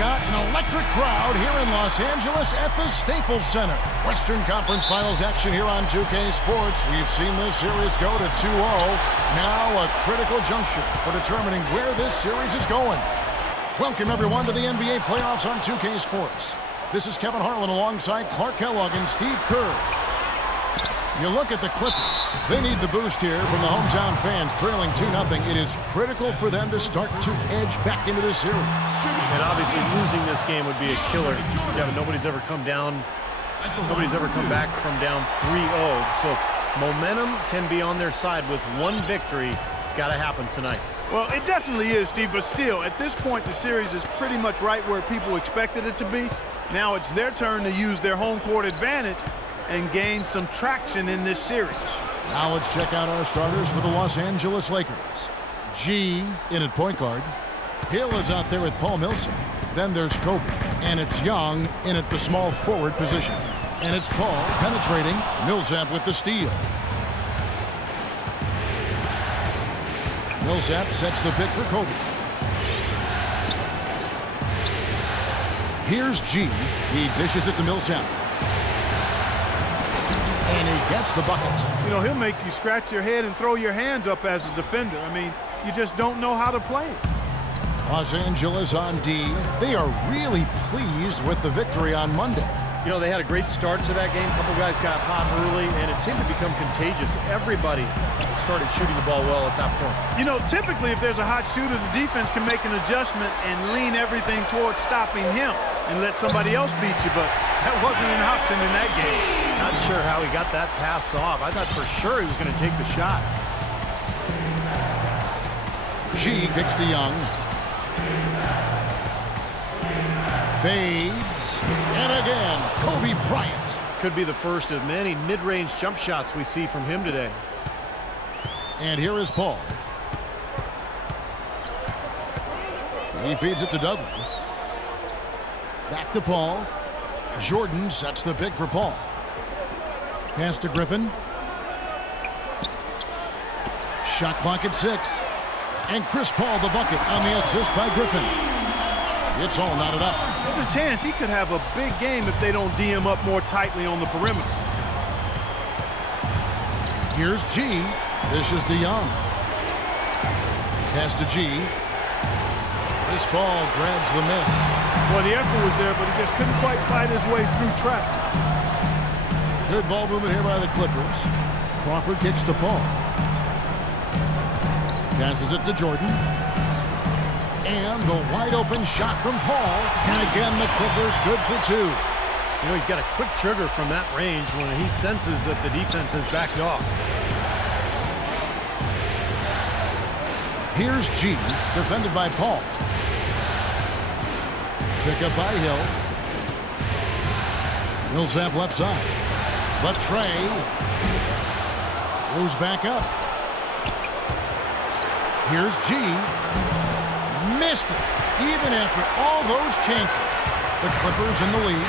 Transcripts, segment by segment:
got an electric crowd here in Los Angeles at the Staples Center. Western Conference Finals action here on 2K Sports. We've seen this series go to 2-0. Now a critical juncture for determining where this series is going. Welcome, everyone, to the NBA playoffs on 2K Sports. This is Kevin Harlan alongside Clark Kellogg and Steve Kerr. You look at the Clippers. They need the boost here from the hometown fans, trailing 2-0. It is critical for them to start to edge back into the series. And obviously losing this game would be a killer. Yeah, nobody's ever come back from down 3-0. So momentum can be on their side with one victory. It's got to happen tonight. Well, it definitely is, Steve, but still, at this point, the series is pretty much right where people expected it to be. Now it's their turn to use their home court advantage and gain some traction in this series. Now let's check out our starters for the Los Angeles Lakers. G in at point guard. Hill is out there with Paul Millsap. Then there's Kobe. And it's Young in at the small forward position. And it's Paul penetrating. Millsap with the steal. Millsap sets the pick for Kobe. Here's G. He dishes it to Millsap. And he gets the bucket. You know, he'll make you scratch your head and throw your hands up as a defender. I mean, you just don't know how to play it. Los Angeles on D. They are really pleased with the victory on Monday. You know, they had a great start to that game. A couple guys got hot early, and it seemed to become contagious. Everybody started shooting the ball well at that point. You know, typically if there's a hot shooter, the defense can make an adjustment and lean everything towards stopping him and let somebody else beat you, but that wasn't an option in that game. Not sure how he got that pass off. I thought for sure he was going to take the shot. G kicks to Young. Fades. And again, Kobe Bryant. Could be the first of many mid-range jump shots we see from him today. And here is Paul. He feeds it to Dudley. Back to Paul. Jordan sets the pick for Paul. Pass to Griffin. Shot clock at 6. And Chris Paul the bucket on the assist by Griffin. It's all knotted up. There's a chance he could have a big game if they don't D him up more tightly on the perimeter. Here's G. This is DeYoung. Pass to G. Chris Paul grabs the miss. Well, the effort was there, but he just couldn't quite fight his way through traffic. Good ball movement here by the Clippers. Crawford kicks to Paul. Passes it to Jordan. And the wide open shot from Paul. And again, the Clippers good for 2. You know, he's got a quick trigger from that range when he senses that the defense has backed off. Here's G, defended by Paul. Pick up by Hill. Millsap left side. But Trey goes back up. Here's G. Missed it. Even after all those chances, the Clippers in the lead.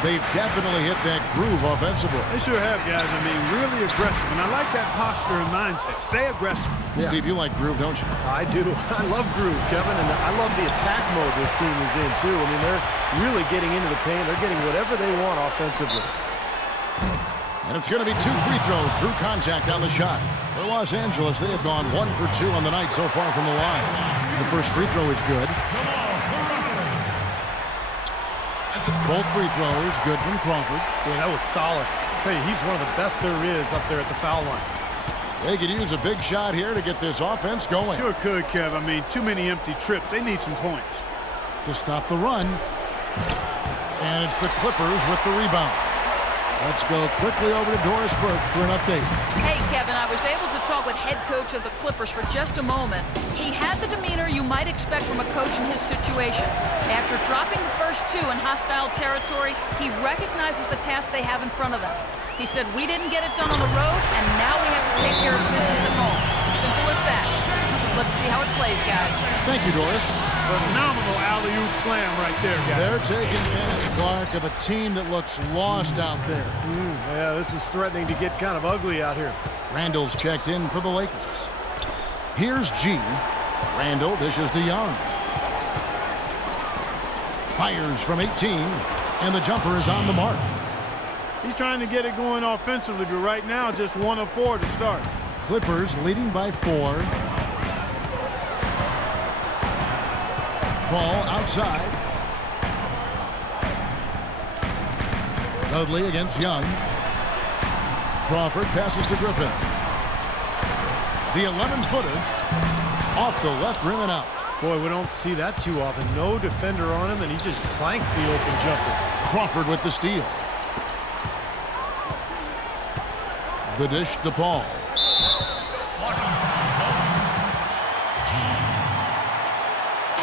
They've definitely hit that groove offensively. They sure have, guys. I mean, really aggressive. And I like that posture and mindset. Stay aggressive. Yeah. Steve, you like groove, don't you? I do. I love groove, Kevin. And I love the attack mode this team is in, too. I mean, they're really getting into the paint. They're getting whatever they want offensively. And it's going to be 2 free throws. Drew contact on the shot. For Los Angeles, they have gone 1 for 2 on the night so far from the line. The first free throw is good. Both free throws good from Crawford. Boy, that was solid. I'll tell you, he's one of the best there is up there at the foul line. They could use a big shot here to get this offense going. Sure could, Kev. I mean, too many empty trips. They need some points. To stop the run. And it's the Clippers with the rebound. Let's go quickly over to Doris Burke for an update. Hey, Kevin, I was able to talk with head coach of the Clippers for just a moment. He had the demeanor you might expect from a coach in his situation. After dropping the first 2 in hostile territory, he recognizes the task they have in front of them. He said, we didn't get it done on the road, and now we have to take care of business at home. Simple as that. Let's see how it plays, guys. Thank you, Doris. Phenomenal alley-oop slam right there, guys. They're taking advantage, Clark, of a team that looks lost out there. Yeah, this is threatening to get kind of ugly out here. Randall's checked in for the Lakers. Here's G. Randall dishes to Young. Fires from 18, and the jumper is on the mark. He's trying to get it going offensively, but right now just 1 of 4 to start. Clippers leading by 4. Ball outside. Dudley against Young. Crawford passes to Griffin. The 11-footer off the left rim and out. Boy, we don't see that too often. No defender on him, and he just clanks the open jumper. Crawford with the steal. The dish to Paul.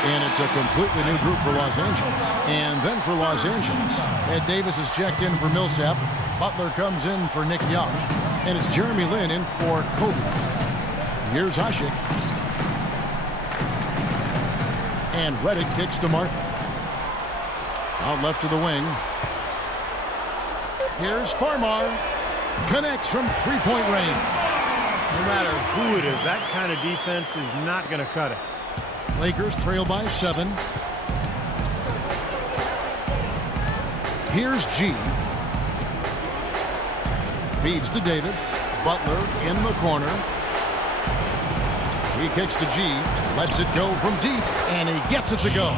And it's a completely new group for Los Angeles. And then for Los Angeles, Ed Davis is checked in for Millsap. Butler comes in for Nick Young. And it's Jeremy Lin in for Kobe. Here's Hasek. And Redick kicks to Martin. Out left to the wing. Here's Farmar. Connects from three-point range. No matter who it is, that kind of defense is not going to cut it. Lakers trail by 7. Here's G. Feeds to Davis. Butler in the corner. He kicks to G. Lets it go from deep, and he gets it to go.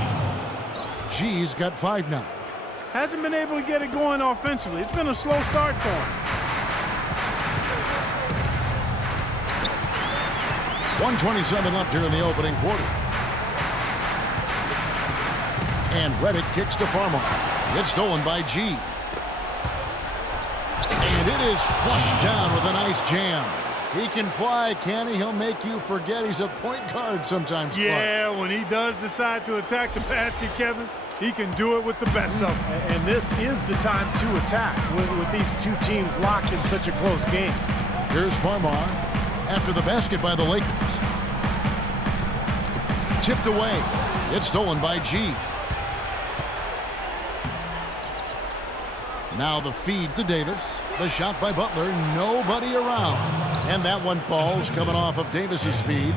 G's got 5 now. Hasn't been able to get it going offensively. It's been a slow start for him. 1:27 left here in the opening quarter. And Redick kicks to Farmar. It's stolen by G. And it is flushed down with a nice jam. He can fly, can he? He'll make you forget he's a point guard sometimes. Yeah, when he does decide to attack the basket, Kevin, he can do it with the best of them. And this is the time to attack with these two teams locked in such a close game. Here's Farmar after the basket by the Lakers. Tipped away. It's stolen by G. Now the feed to Davis. The shot by Butler. Nobody around. And that one falls coming off of Davis's feed.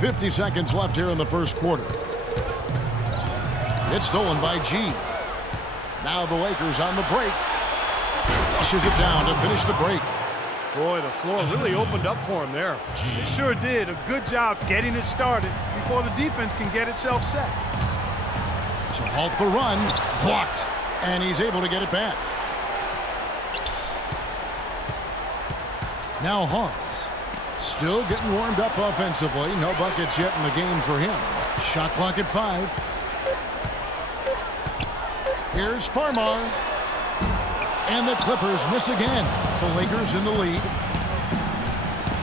50 seconds left here in the first quarter. It's stolen by G. Now the Lakers on the break. Flushes it down to finish the break. Boy, the floor really opened up for him there. It sure did. A good job getting it started before the defense can get itself set. To halt the run. Blocked. And he's able to get it back. Now Hans. Still getting warmed up offensively. No buckets yet in the game for him. Shot clock at 5. Here's Farmar. And the Clippers miss again. The Lakers in the lead.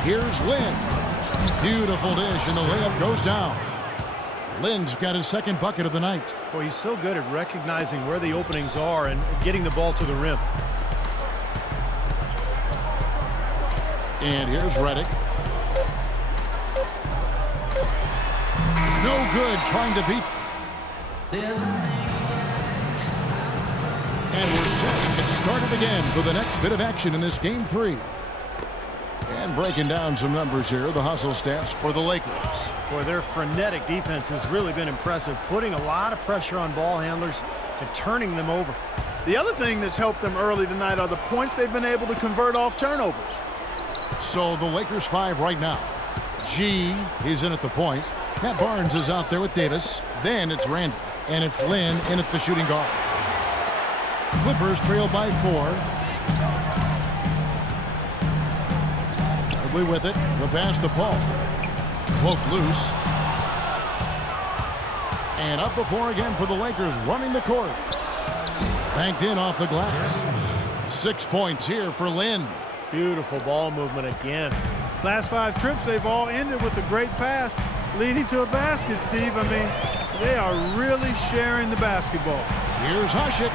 Here's Lin. Beautiful dish, and the layup goes down. Lin's got his second bucket of the night. Boy, he's so good at recognizing where the openings are and getting the ball to the rim. And here's Redick. No good trying to beat. And we're set to get started again for the next bit of action in this game 3. And breaking down some numbers here, the hustle stats for the Lakers. Boy, their frenetic defense has really been impressive, putting a lot of pressure on ball handlers and turning them over. The other thing that's helped them early tonight are the points they've been able to convert off turnovers. So the Lakers 5 right now. G is in at the point. Matt Barnes is out there with Davis. Then it's Randall. And it's Lin in at the shooting guard. Clippers trail by 4. Dudley with it. The pass to Paul. Poked loose. And up the floor again for the Lakers running the court. Banked in off the glass. 6 points here for Lin. Beautiful ball movement again. Last 5 trips, they've all ended with a great pass leading to a basket, Steve. I mean, they are really sharing the basketball. Here's Hasek.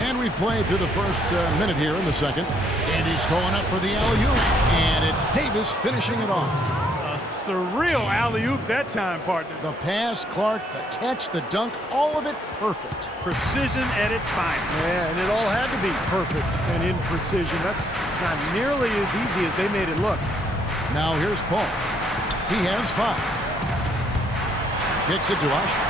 And we've played through the first minute here in the second. And he's going up for the alley-oop. And it's Davis finishing it off. A surreal alley-oop that time, partner. The pass, Clark, the catch, the dunk, all of it perfect. Precision at its finest. Yeah, and it all had to be perfect and in precision. That's not nearly as easy as they made it look. Now here's Paul. He has 5. kicks it to Usher.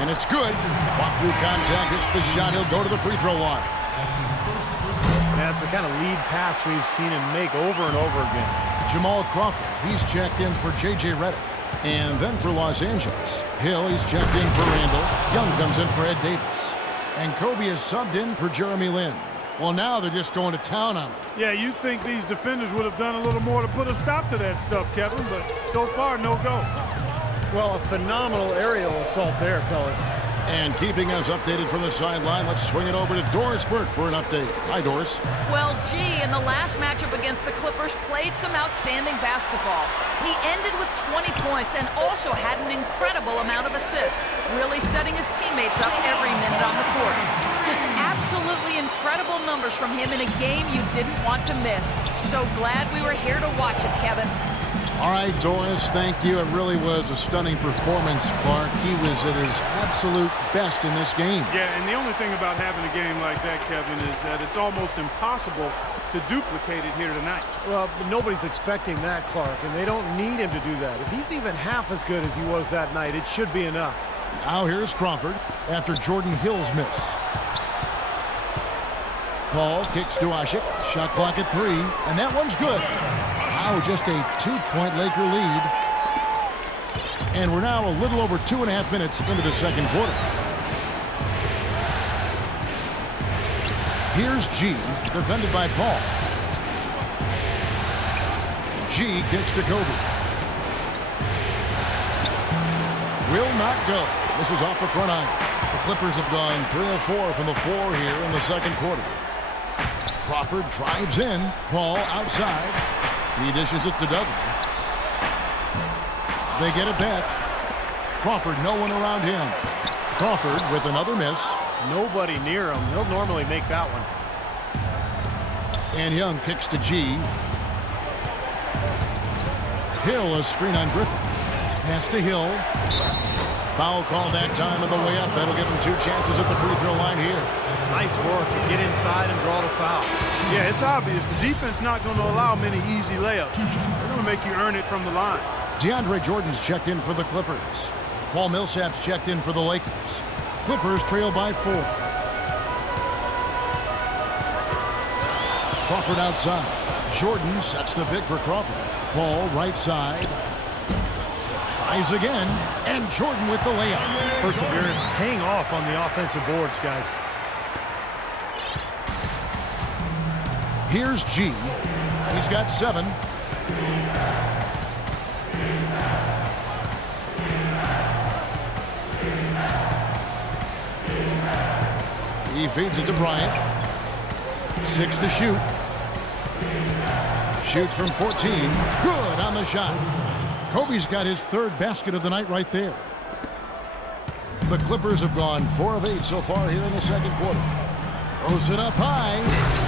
And it's good. Walk through contact, hits the shot. He'll go to the free throw line. That's the kind of lead pass we've seen him make over and over again. Jamal Crawford, he's checked in for J.J. Redick. And then for Los Angeles, Hill, he's checked in for Randall. Young comes in for Ed Davis. And Kobe is subbed in for Jeremy Lin. Well, now they're just going to town on him. Yeah, you'd think these defenders would have done a little more to put a stop to that stuff, Kevin, but so far, no go. Well, a phenomenal aerial assault there, fellas. And keeping us updated from the sideline, let's swing it over to Doris Burke for an update. Hi, Doris. Well, G, in the last matchup against the Clippers, played some outstanding basketball. He ended with 20 points and also had an incredible amount of assists, really setting his teammates up every minute on the court. Just absolutely incredible numbers from him in a game you didn't want to miss. So glad we were here to watch it, Kevin. All right, Doris, thank you. It really was a stunning performance, Clark. He was at his absolute best in this game. Yeah, and the only thing about having a game like that, Kevin, is that it's almost impossible to duplicate it here tonight. Well, nobody's expecting that, Clark, and they don't need him to do that. If he's even half as good as he was that night, it should be enough. Now here's Crawford after Jordan Hill's miss. Paul kicks to Ashik. Shot clock at 3, and that one's good. Now just a 2-point Laker lead. And we're now a little over 2.5 minutes into the second quarter. Here's G, defended by Paul. G kicks to Kobe. Will not go. This is off the front iron. The Clippers have gone 3 of 4 from the floor here in the second quarter. Crawford drives in. Paul outside. He dishes it to Dudley. They get it back. Crawford, no one around him. Crawford with another miss. Nobody near him. He'll normally make that one. And Young kicks to G. Hill, a screen on Griffin. Pass to Hill. Foul called that time on the way up. That'll give him 2 chances at the free throw line here. Nice work to get inside and draw the foul. Yeah, it's obvious. The defense not going to allow many easy layups. They're going to make you earn it from the line. DeAndre Jordan's checked in for the Clippers. Paul Millsap's checked in for the Lakers. Clippers trail by 4. Crawford outside. Jordan sets the pick for Crawford. Paul right side. Tries again. And Jordan with the layup. Perseverance paying off on the offensive boards, guys. Here's G. He's got 7. He feeds it to Bryant. 6 to shoot. Shoots from 14. Good on the shot. Kobe's got his 3rd basket of the night right there. The Clippers have gone 4 of 8 so far here in the second quarter. Throws it up high,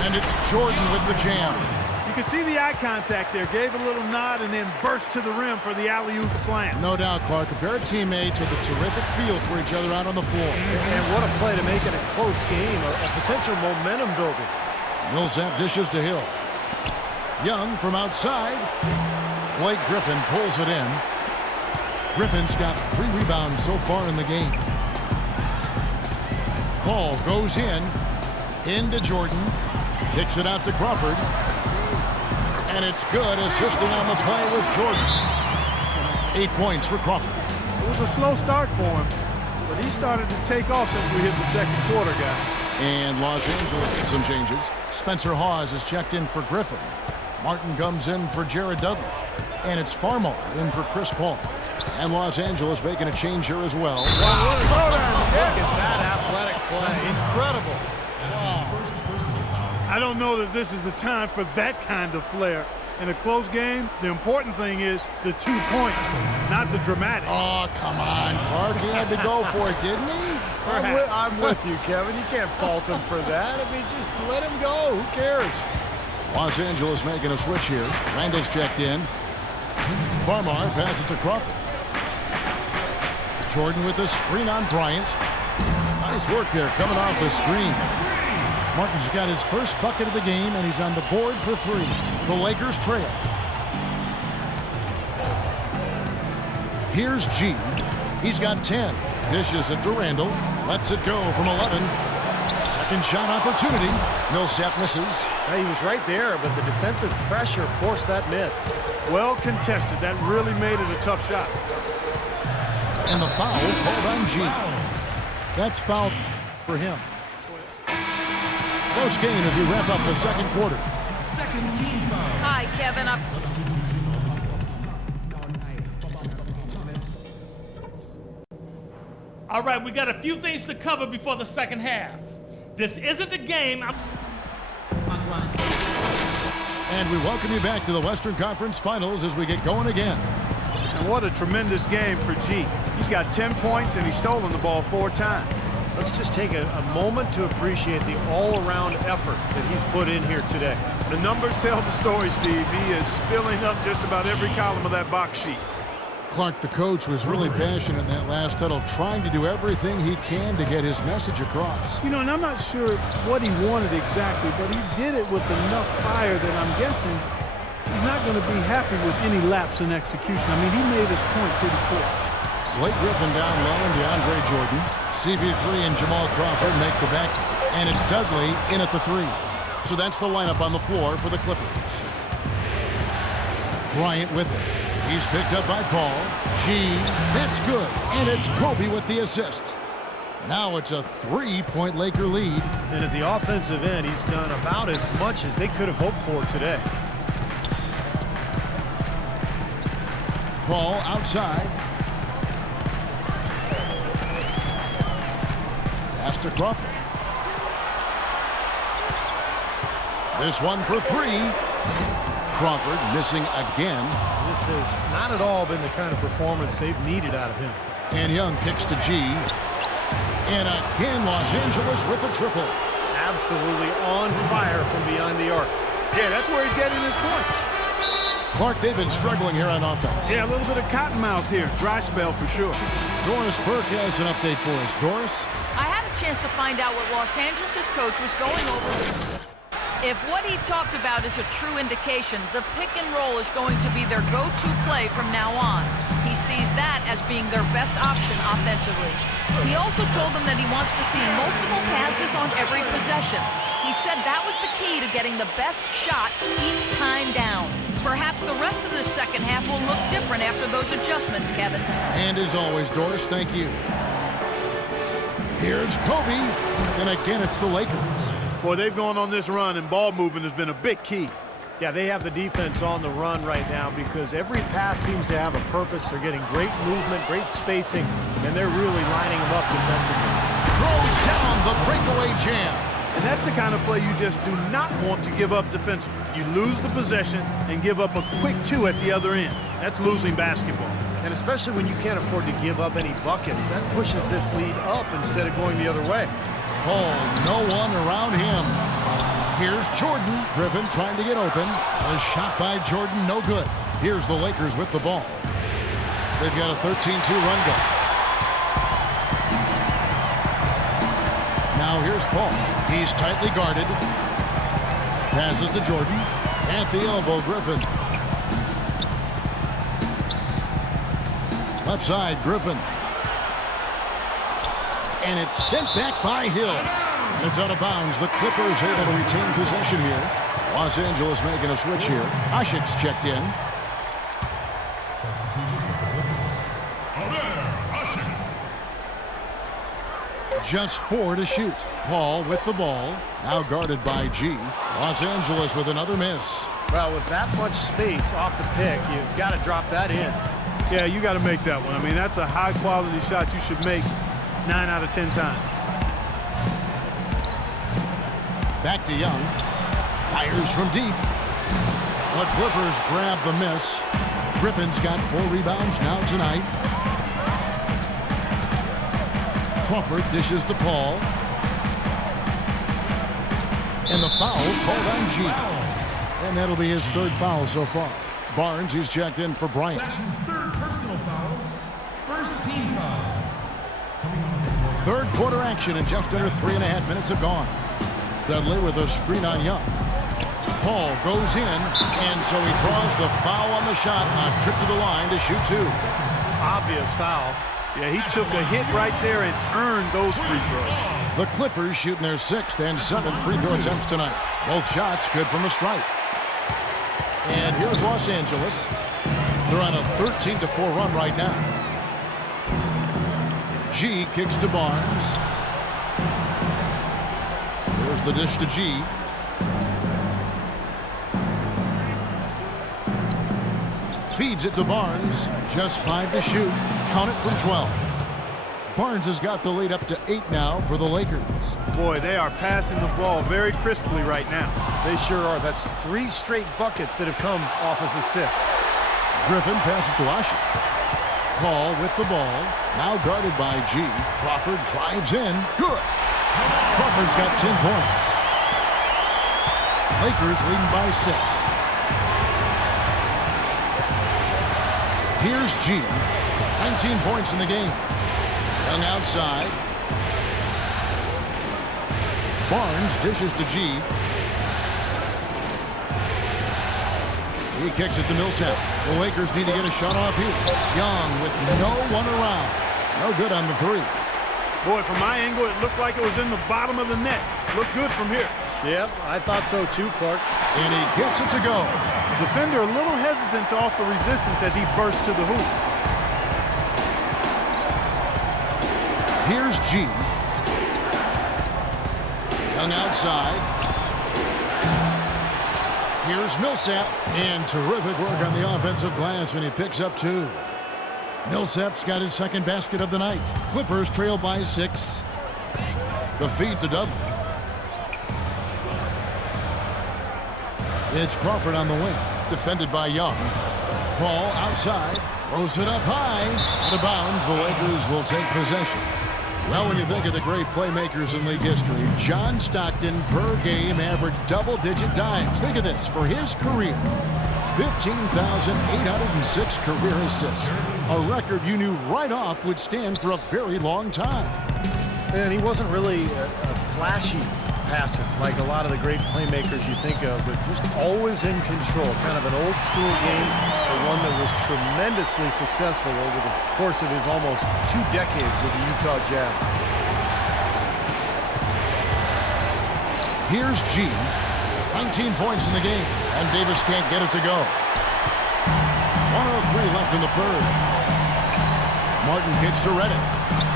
and it's Jordan with the jam. You can see the eye contact there. Gave a little nod and then burst to the rim for the alley-oop slam. No doubt, Clark. A pair of teammates with a terrific feel for each other out on the floor. And what a play to make it a close game, a potential momentum builder. Millsap dishes to Hill. Young from outside. Blake Griffin pulls it in. Griffin's got 3 rebounds so far in the game. Paul goes into Jordan. Kicks it out to Crawford. And it's good. Assisting on the play was Jordan. 8 points for Crawford. It was a slow start for him, but he started to take off since we hit the second quarter, guys. And Los Angeles gets some changes. Spencer Hawes is checked in for Griffin. Martin comes in for Jared Dudley. And it's Farmo in for Chris Paul. And Los Angeles making a change here as well. Wow. Look at that athletic play. Incredible. I don't know that this is the time for that kind of flair. In a close game, the important thing is the 2 points, not the dramatics. Oh, come on, Clark. He had to go for it, didn't he? I'm with you, Kevin. You can't fault him for that. I mean, just let him go. Who cares? Los Angeles making a switch here. Randall's checked in. Farmar passes to Crawford. Jordan with the screen on Bryant. Nice work there coming off the screen. Martin's got his first bucket of the game, and he's on the board for 3. The Lakers trail. Here's G. He's got 10. Dishes it to Randall. Lets it go from 11. Second shot opportunity. Millsap misses. He was right there, but the defensive pressure forced that miss. Well contested. That really made it a tough shot. And the foul called on G. That's foul for him. Close game as we wrap up the second quarter. Second team foul. Hi, Kevin. All right, we got a few things to cover before the second half. This isn't a game. And we welcome you back to the Western Conference Finals as we get going again. And what a tremendous game for G. He's got 10 points and he's stolen the ball 4 times. Let's just take a moment to appreciate the all-around effort that he's put in here today. The numbers tell the story, Steve. He is filling up just about every column of that box sheet. Clark, the coach, was really passionate in that last huddle, trying to do everything he can to get his message across. You know, and I'm not sure what he wanted exactly, but he did it with enough fire that I'm guessing he's not going to be happy with any lapse in execution. I mean, he made his point pretty clear. Blake Griffin down low and DeAndre Jordan. CB3 and Jamal Crawford make the back. And it's Dudley in at the 3. So that's the lineup on the floor for the Clippers. Bryant with it. He's picked up by Paul. G. That's good. And it's Kobe with the assist. Now it's a 3-point Laker lead. And at the offensive end, he's done about as much as they could have hoped for today. Paul outside. Pass to Crawford. This one for 3. Crawford missing again. This has not at all been the kind of performance they've needed out of him. And Young kicks to G. And again, Los Angeles with a triple. Absolutely on fire from behind the arc. Yeah, that's where he's getting his points. Clark, they've been struggling here on offense. Yeah, a little bit of cottonmouth here. Dry spell for sure. Doris Burke has an update for us. Doris? I had a chance to find out what Los Angeles' coach was going over. If what he talked about is a true indication, the pick and roll is going to be their go-to play from now on. He sees that as being their best option offensively. He also told them that he wants to see multiple passes on every possession. He said that was the key to getting the best shot each time down. Perhaps the rest of the second half will look different after those adjustments, Kevin. And as always, Doris, thank you. Here's Kobe. And again, it's the Lakers. Boy, they've gone on this run, and ball movement has been a big key. Yeah, they have the defense on the run right now because every pass seems to have a purpose. They're getting great movement, great spacing, and they're really lining them up defensively. Throws down the breakaway jam. And that's the kind of play you just do not want to give up defensively. You lose the possession and give up a quick 2 at the other end. That's losing basketball. And especially when you can't afford to give up any buckets, that pushes this lead up instead of going the other way. Paul, no one around him. Here's Jordan. Griffin trying to get open. A shot by Jordan, no good. Here's the Lakers with the ball. They've got a 13-2 run going. Now here's Paul. He's tightly guarded. Passes to Jordan. At the elbow, Griffin. Left side, Griffin. And it's sent back by Hill. And it's out of bounds. The Clippers able to retain possession here. Los Angeles making a switch here. Ashik's checked in. Just 4 to shoot. Paul with the ball. Now guarded by G. Los Angeles with another miss. Well, with that much space off the pick, you've got to drop that in. Yeah, you got to make that one. I mean, that's a high-quality shot you should make 9 out of 10 times. Back to Young. Fires from deep. The Clippers grab the miss. Griffin's got 4 rebounds now tonight. Crawford dishes to Paul. And the foul called on G. And that'll be his 3rd foul so far. Barnes, he's checked in for Bryant. That's his 3rd personal foul. 1st team foul. 3rd quarter action, and just under 3.5 minutes have gone. Dudley with a screen on Young. Paul goes in, and so he draws the foul on the shot. A trip to the line to shoot 2. obvious foul. Yeah, he took a hit right there and earned those free throws. The Clippers shooting their 6th and 7th free throw attempts tonight. Both shots good from the stripe. And here's Los Angeles. They're on a 13-4 run right now. G kicks to Barnes. There's the dish to G. Feeds it to Barnes. Just 5 to shoot. Count it from 12. Barnes has got the lead up to 8 now for the Lakers. Boy, they are passing the ball very crisply right now. They sure are. That's 3 straight buckets that have come off of assists. Griffin passes to Ashi. Paul with the ball. Now guarded by G. Crawford drives in. Good. Crawford's got 10 points. Lakers leading by 6. Here's G. 19 points in the game. Young outside. Barnes dishes to G. He kicks it to Millsap. The Lakers need to get a shot off here. Young with no one around. No good on the 3. Boy, from my angle, it looked like it was in the bottom of the net. Looked good from here. Yep, I thought so too, Clark. And he gets it to go. Defender a little hesitant to offer resistance as he bursts to the hoop. Here's G. Young outside. Here's Millsap. And terrific work on the offensive glass, and he picks up 2. Millsap's got his 2nd basket of the night. Clippers trail by 6. The feed to Dudley. It's Crawford on the wing. Defended by Young. Paul outside. Throws it up high. Out of bounds. The Lakers will take possession. Well, when you think of the great playmakers in league history, John Stockton per game averaged double-digit dimes. Think of this. For his career, 15,806 career assists. A record you knew right off would stand for a very long time. And he wasn't really a flashy passer like a lot of the great playmakers you think of, but just always in control. Kind of an old school game, but one that was tremendously successful over the course of his almost 2 decades with the Utah Jazz. Here's G. 19 points in the game, and Davis can't get it to go. 1:03 left in the 3rd. Martin kicks to Redick,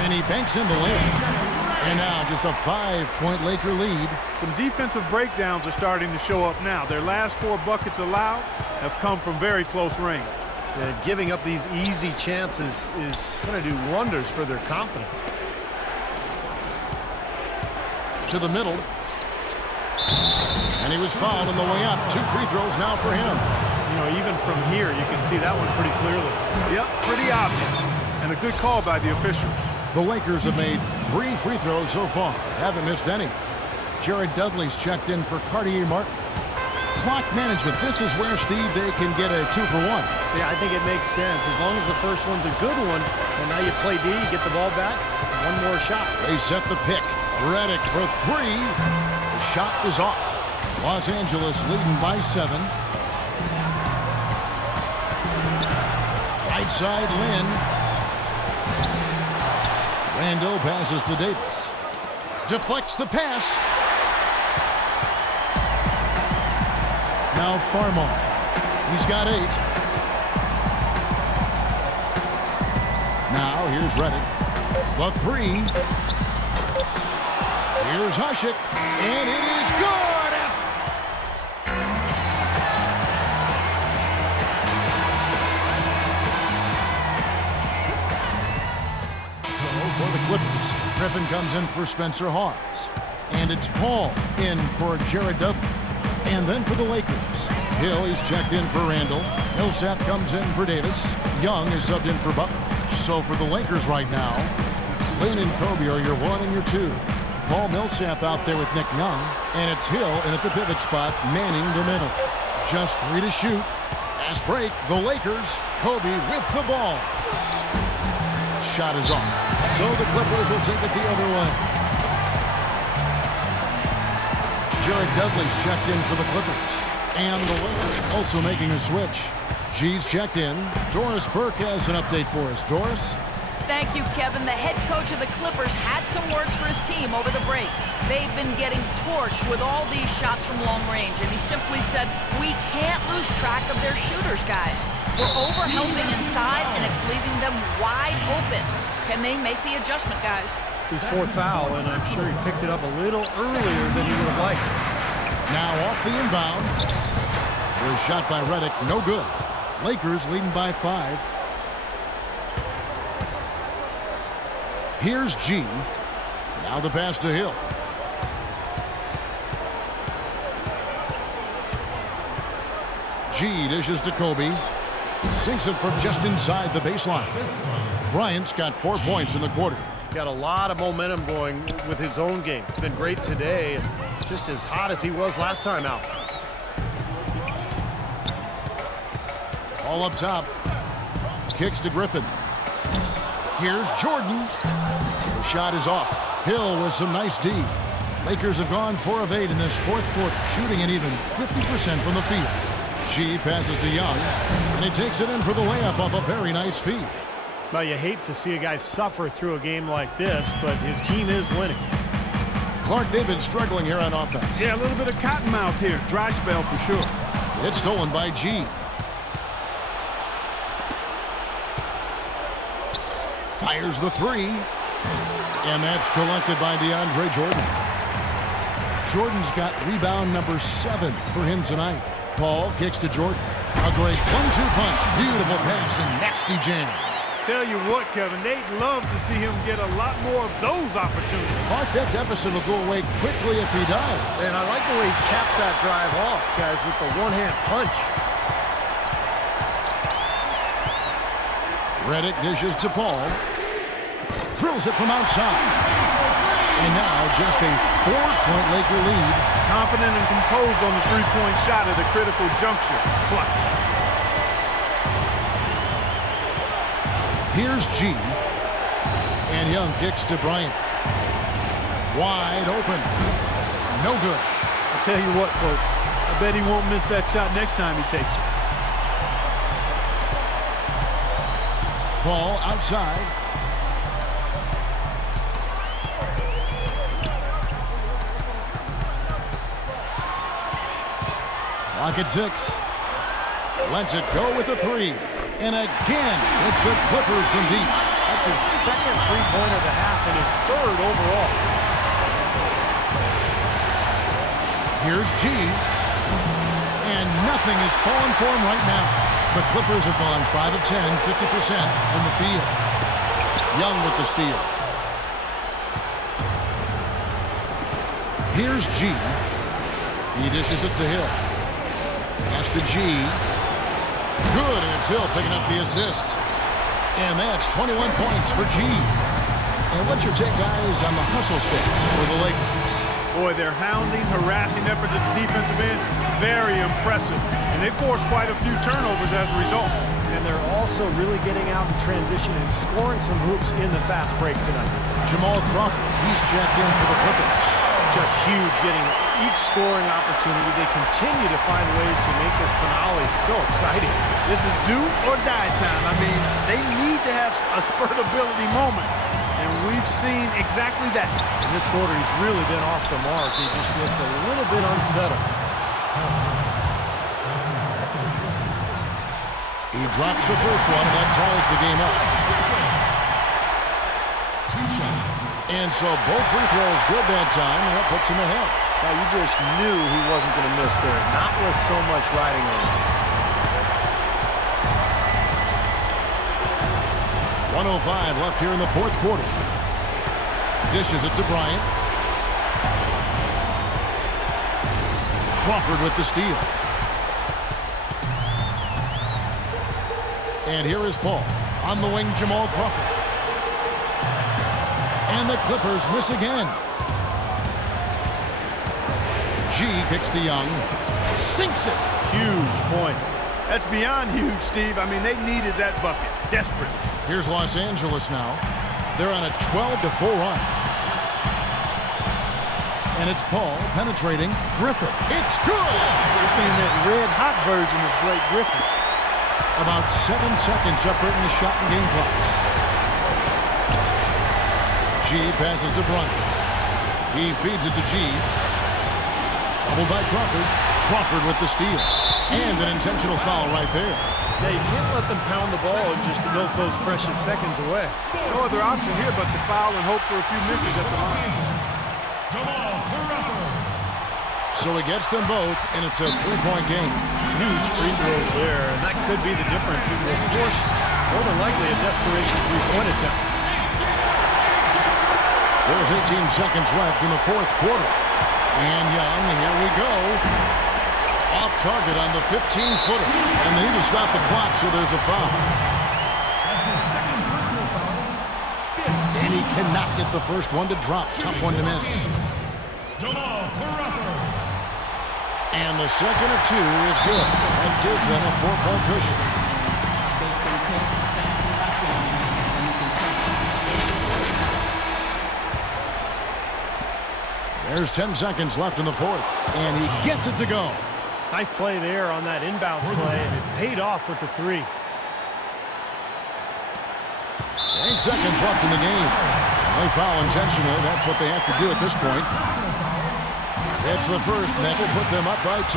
and he banks in the lane. And now just a 5-point Laker lead. Some defensive breakdowns are starting to show up now. Their last 4 buckets allowed have come from very close range. And giving up these easy chances is going to do wonders for their confidence. To the middle. And he was fouled on the way up. 2 free throws now for him. You know, even from here, you can see that one pretty clearly. Yep, pretty obvious. And a good call by the official. The Lakers have made 3 free throws so far. Haven't missed any. Jared Dudley's checked in for Cartier Martin. Clock management. This is where, Steve, they can get a 2 for 1. Yeah, I think it makes sense. As long as the first one's a good one, and now you play D, you get the ball back, 1 more shot. They set the pick. Redick for 3. The shot is off. Los Angeles leading by 7. Right side, Lynn. Randall passes to Davis. Deflects the pass. Now Farmar. He's got 8. Now here's Redick. The 3. Here's Hasek. And it is good! For the Clippers, Griffin comes in for Spencer Hawes. And it's Paul in for Jared Dudley. And then for the Lakers, Hill is checked in for Randall. Millsap comes in for Davis. Young is subbed in for Butler. So for the Lakers right now, Lynn and Kobe are your 1 and your 2. Paul Millsap out there with Nick Young. And it's Hill in at the pivot spot, manning the middle. Just 3 to shoot. Fast break, the Lakers. Kobe with the ball. Shot is off. So the Clippers will take it the other way. Jared Dudley's checked in for the Clippers. And the Lakers also making a switch. G's checked in. Doris Burke has an update for us. Doris? Thank you, Kevin. The head coach of the Clippers had some words for his team over the break. They've been getting torched with all these shots from long range, and he simply said, we can't lose track of their shooters, guys. We're overhelping inside, and it's leaving them wide open. Can they make the adjustment, guys? It's his fourth foul, and I'm sure he picked it up a little earlier than he would have liked. Now off the inbound. Was shot by Redick, no good. Lakers leading by 5. Here's G. Now the pass to Hill. G dishes to Kobe. Sinks it from just inside the baseline. Bryant's got 4 points in the quarter. Got a lot of momentum going with his own game. It's been great today, and just as hot as he was last time out. All up top. Kicks to Griffin. Here's Jordan. The shot is off. Hill with some nice D. Lakers have gone 4 of 8 in this fourth quarter, shooting an even 50% from the field. G passes to Young, and he takes it in for the layup off a very nice feed. Well, you hate to see a guy suffer through a game like this, but his team is winning. Clark, they've been struggling here on offense. Yeah, a little bit of cottonmouth here. Dry spell for sure. It's stolen by G. Fires the 3. And that's collected by DeAndre Jordan. Jordan's got rebound number 7 for him tonight. Paul kicks to Jordan. A great 1-2 punch. Beautiful pass and nasty jam. Tell you what, Kevin, they'd love to see him get a lot more of those opportunities. Clark, that deficit will go away quickly if he does. And I like the way he capped that drive off, guys, with the one-hand punch. Redick dishes to Paul. Drills it from outside. And now just a 4-point Laker lead. Confident and composed on the three-point shot at a critical juncture. Clutch. Here's G. And Young kicks to Bryant. Wide open. No good. I'll tell you what, folks. I bet he won't miss that shot next time he takes it. Paul outside. Clock at 6. Lets it go with a 3. And again, it's the Clippers from deep. That's his second three-pointer of the half and his 3rd overall. Here's G. And nothing is falling for him right now. The Clippers have gone 5 of 10, 50% from the field. Young with the steal. Here's G. He dishes it to Hill. Pass to G. Good, and it's Hill picking up the assist. And that's 21 points for G. And what's your take, guys, on the hustle stats for the Lakers? Boy, their hounding, harassing effort at the defensive end, very impressive. And they forced quite a few turnovers as a result. And they're also really getting out in transition and scoring some hoops in the fast break tonight. Jamal Crawford, he's checked in for the Clippers. Just huge, getting each scoring opportunity. They continue to find ways to make this finale so exciting. This is do or die time. I mean, they need to have a spurtability moment. And we've seen exactly that. In this quarter, he's really been off the mark. He just looks a little bit unsettled. He drops the first one, and that ties the game up. 2 shots. And so both free throws good that time, and that puts him ahead. Now, you just knew he wasn't going to miss there. Not with so much riding on him. 1:05 left here in the fourth quarter. Dishes it to Bryant. Crawford with the steal. And here is Paul. On the wing, Jamal Crawford. And the Clippers miss again. G kicks to Young. Sinks it. Huge points. That's beyond huge, Steve. I mean, they needed that bucket desperately. Here's Los Angeles now. They're on a 12-4 run. And it's Paul penetrating Griffin. It's good! We're seeing that red-hot version of Blake Griffin. About 7 seconds separating the shot and game clocks. G passes to Bryant. He feeds it to G. Doubled by Crawford. Crawford with the steal. And an intentional foul right there. Yeah, you can't let them pound the ball and just milk those precious seconds away. No other option here but to foul and hope for a few misses at the line. So he gets them both, and it's a three-point game. Huge free throws there, and that could be the difference. It will force, more than likely, a desperation three-point attempt. There's 18 seconds left in the fourth quarter. And Young, here we go. Off target on the 15-footer. And they need to stop the clock, so there's a foul. That's his second personal foul. And he cannot get the first one to drop. Tough one to miss. And the second of two is good. That gives them a 4-point cushion. There's 10 seconds left in the fourth. And he gets it to go. Nice play there on that inbounds play, and it paid off with the three. 8 seconds left in the game. They foul intentionally. That's what they have to do at this point. It's the first, and that will put them up by 2.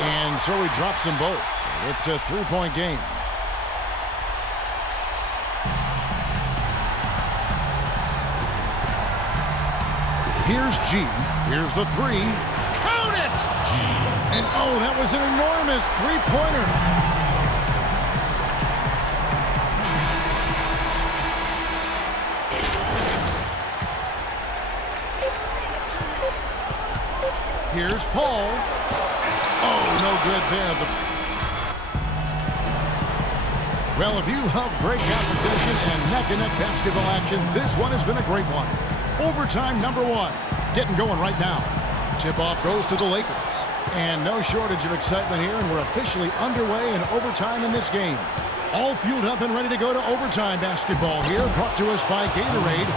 And so he drops them both. It's a 3-point game. Here's G. Here's the three. Count it! And oh, that was an enormous three-pointer. Here's Paul. Oh, no good there. Well, if you love great competition and neck-and-neck basketball action, this one has been a great one. Overtime number 1. Getting going right now. Tip-off goes to the Lakers. And no shortage of excitement here, and we're officially underway in overtime in this game. All fueled up and ready to go to overtime basketball here, brought to us by Gatorade.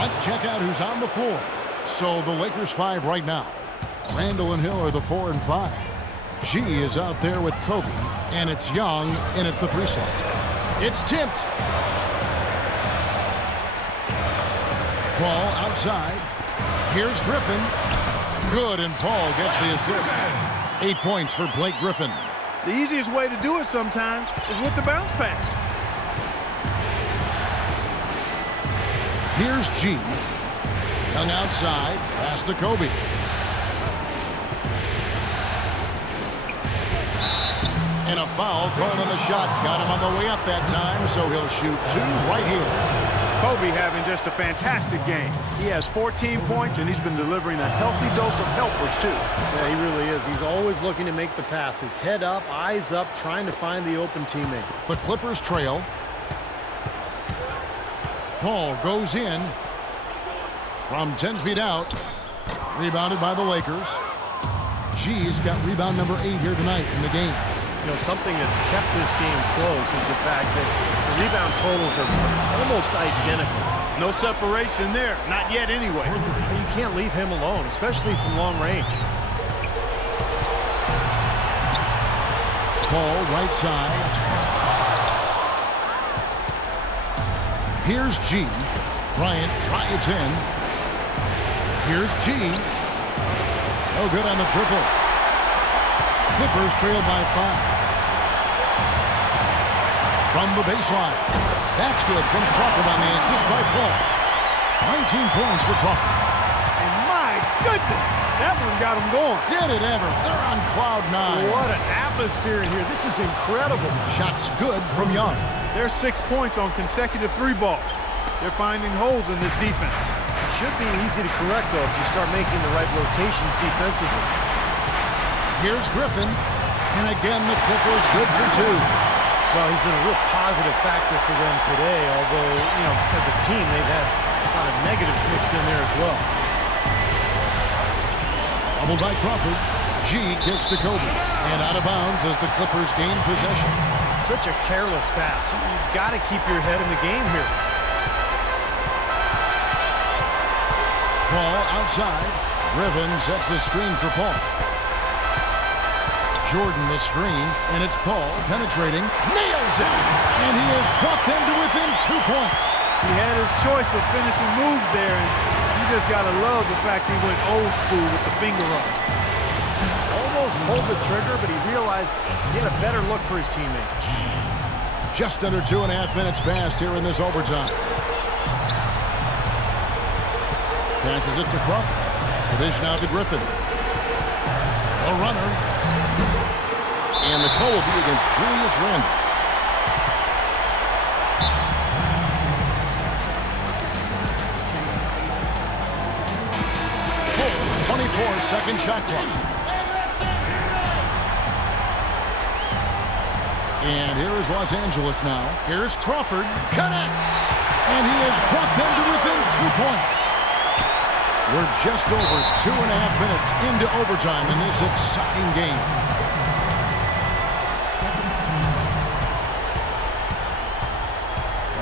Let's check out who's on the floor. So the Lakers 5 right now. Randall and Hill are the 4 and 5. G is out there with Kobe, and it's Young in at the 3 slot. It's tipped. Paul outside. Here's Griffin. Good, and Paul gets the assist. 8 points for Blake Griffin. The easiest way to do it sometimes is with the bounce pass. Here's G. Young outside. Pass to Kobe. And a foul thrown on the shot. Got him on the way up that time, so he'll shoot 2 right here. Kobe having just a fantastic game. He has 14 points, and he's been delivering a healthy dose of helpers, too. Yeah, he really is. He's always looking to make the passes. Head up, eyes up, trying to find the open teammate. The Clippers trail. Paul goes in from 10 feet out. Rebounded by the Lakers. G's got rebound number 8 here tonight in the game. You know, something that's kept this game close is the fact that the rebound totals are almost identical. No separation there. Not yet, anyway. You can't leave him alone, especially from long range. Paul, right side. Here's G. Bryant drives in. Here's G. No good on the triple. Clippers trail by 5. From the baseline. That's good from Crawford on the assist by Paul. 19 points for Crawford. And my goodness, that one got him going. Did it ever. They're on cloud 9. What an atmosphere in here. This is incredible. Shots good from Young. There's 6 points on consecutive 3 balls. They're finding holes in this defense. It should be easy to correct, though, if you start making the right rotations defensively. Here's Griffin. And again, the Clippers good for 2. Well, he's been a real positive factor for them today, although, you know, as a team, they've had a lot of negatives mixed in there as well. Doubled by Crawford. G kicks to Kobe. And out of bounds as the Clippers gain possession. Such a careless pass. You've got to keep your head in the game here. Paul outside. Griffin sets the screen for Paul. Jordan the screen, and it's Paul penetrating, nails it, and he has brought them to within 2 points. He had his choice of finishing moves there, and you just got to love the fact he went old school with the finger up. Almost pulled the trigger, but he realized he had a better look for his teammate. Just under 2.5 minutes passed here in this overtime. Passes it to Crawford. The dish now to Griffin. A runner. And the call will be against Julius Randle. 24-second shot clock. And here is Los Angeles now. Here's Crawford. Connects. And he has brought them to within 2 points. We're just over 2.5 minutes into overtime in this exciting game.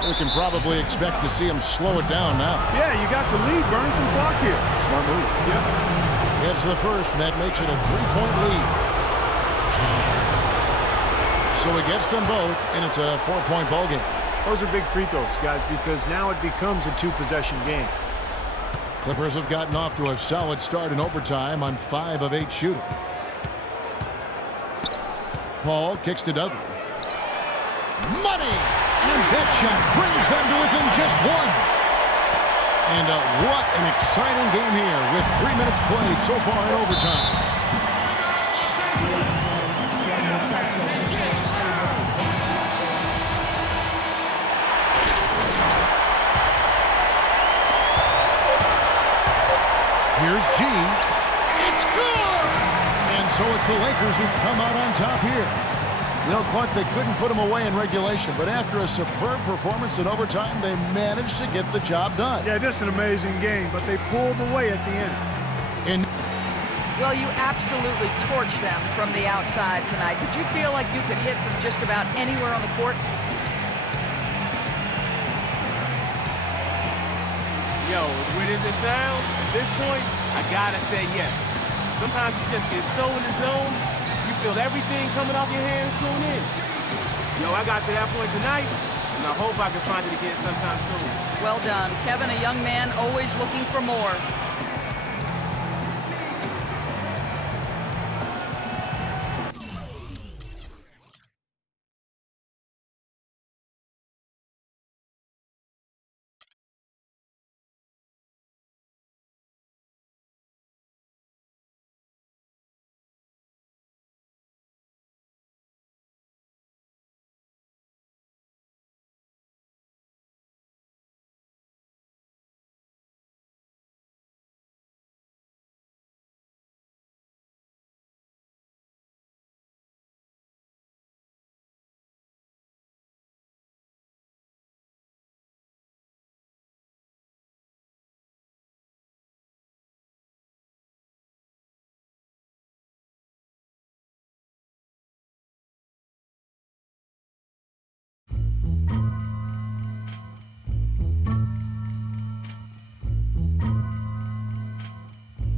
We can probably expect to see him slow it down now. Yeah, you got the lead. Burn some clock here. Smart move. Yep. It's the first, and that makes it a 3-point lead. So he gets them both, and it's a 4-point ball game. Those are big free throws, guys, because now it becomes a 2-possession game. Clippers have gotten off to a solid start in overtime on 5 of 8 shooting. Paul kicks to Dudley. Money! And that shot brings them to within just 1. And what an exciting game here with 3 minutes played so far in overtime. Here's G. It's good! And so it's the Lakers who come out on top here. You know, Clark, they couldn't put him away in regulation, but after a superb performance in overtime, they managed to get the job done. Yeah, just an amazing game, but they pulled away at the end. Well, you absolutely torched them from the outside tonight. Did you feel like you could hit from just about anywhere on the court? Yo, as weird as it sounds, at this point, I gotta say yes. Sometimes you just get so in the zone, you feel everything coming off your hands going in. Yo, I got to that point tonight, and I hope I can find it again sometime soon. Well done. Kevin, a young man always looking for more.